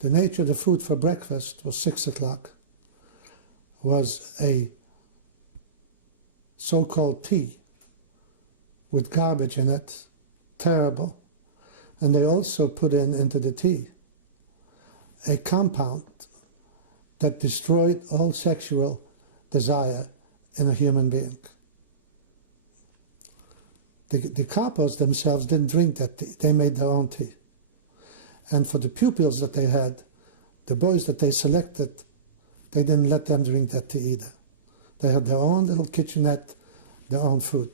The nature of the food for breakfast was 6 o'clock, was a so-called tea with garbage in it, terrible. And they also put into the tea a compound that destroyed all sexual desire in a human being. The couples themselves didn't drink that tea. They made their own tea. And for the pupils that they had, the boys that they selected, they didn't let them drink that tea either. They had their own little kitchenette, their own food.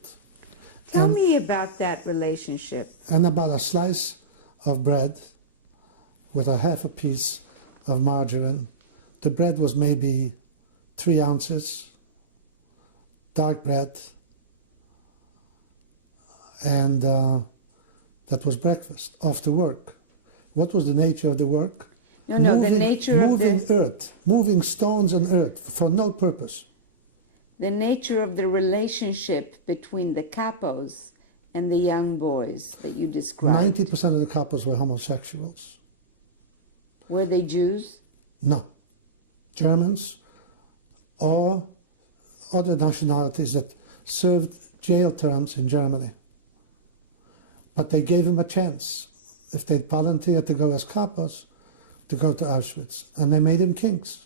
Tell me about that relationship. And about a slice of bread with a half a piece of margarine. The bread was maybe 3 ounces, dark bread, and that was breakfast after work. What was the nature of the work? No, the nature of moving earth, moving stones and earth for no purpose. The nature of the relationship between the capos and the young boys that you described. 90% of the couples were homosexuals. Were they Jews? No. Germans or other nationalities that served jail terms in Germany. But they gave them a chance, if they'd volunteered to go as capos, to go to Auschwitz. And they made them kings.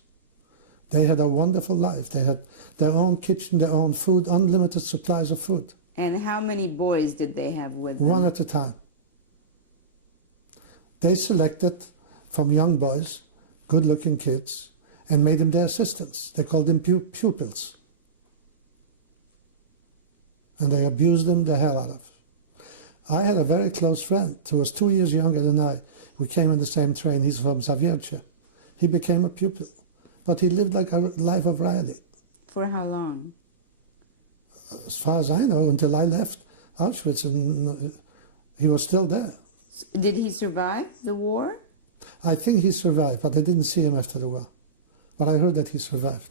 They had a wonderful life. They had their own kitchen, their own food, unlimited supplies of food. And how many boys did they have with them? One at a time. They selected from young boys, good-looking kids, and made them their assistants. They called them pupils. And they abused them the hell out of. I had a very close friend who was 2 years younger than I. We came in the same train. He's from Zawiercie. He became a pupil. But he lived like a life of Riley. For how long? As far as I know, until I left Auschwitz, and he was still there. Did he survive the war? I think he survived, but I didn't see him after the war. But I heard that he survived.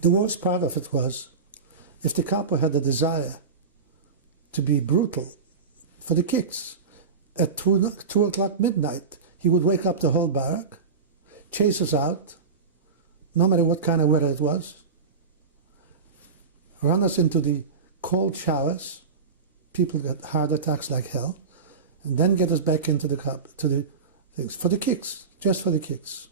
The worst part of it was, if the capo had a desire to be brutal for the kicks, at 2 o'clock midnight, he would wake up the whole barrack, chase us out, no matter what kind of weather it was, run us into the cold showers, people got heart attacks like hell, and then get us back into the things, for the kicks, just for the kicks.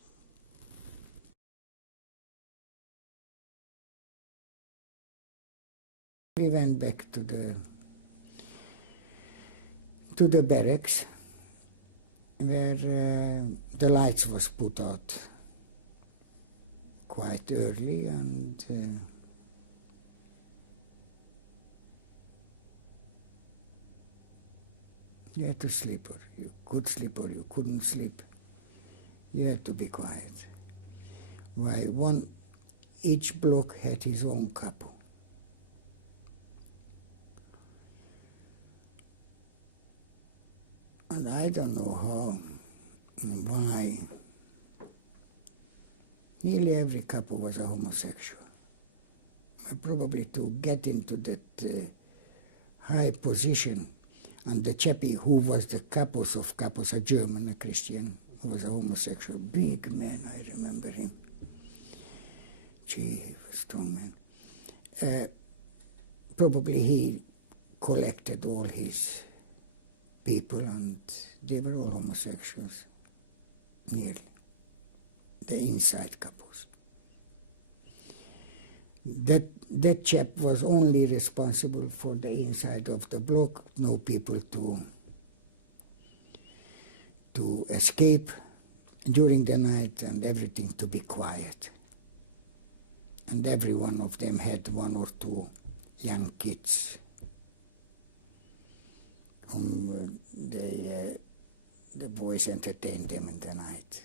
We went back to the barracks, where the lights was put out quite early, and you had to sleep, or you could sleep, or you couldn't sleep. You had to be quiet. Why, each block had his own capo. And I don't know how, why, nearly every capo was a homosexual. Probably to get into that high position, and the chappie who was the capos of capos, a German, a Christian, who was a homosexual, big man, I remember him. Gee, he was a strong man. Probably he collected all his people, and they were all homosexuals, nearly, the inside couples. That chap was only responsible for the inside of the block, no people to escape during the night, and everything to be quiet. And every one of them had 1 or 2 young kids whom the boys entertained them in the night.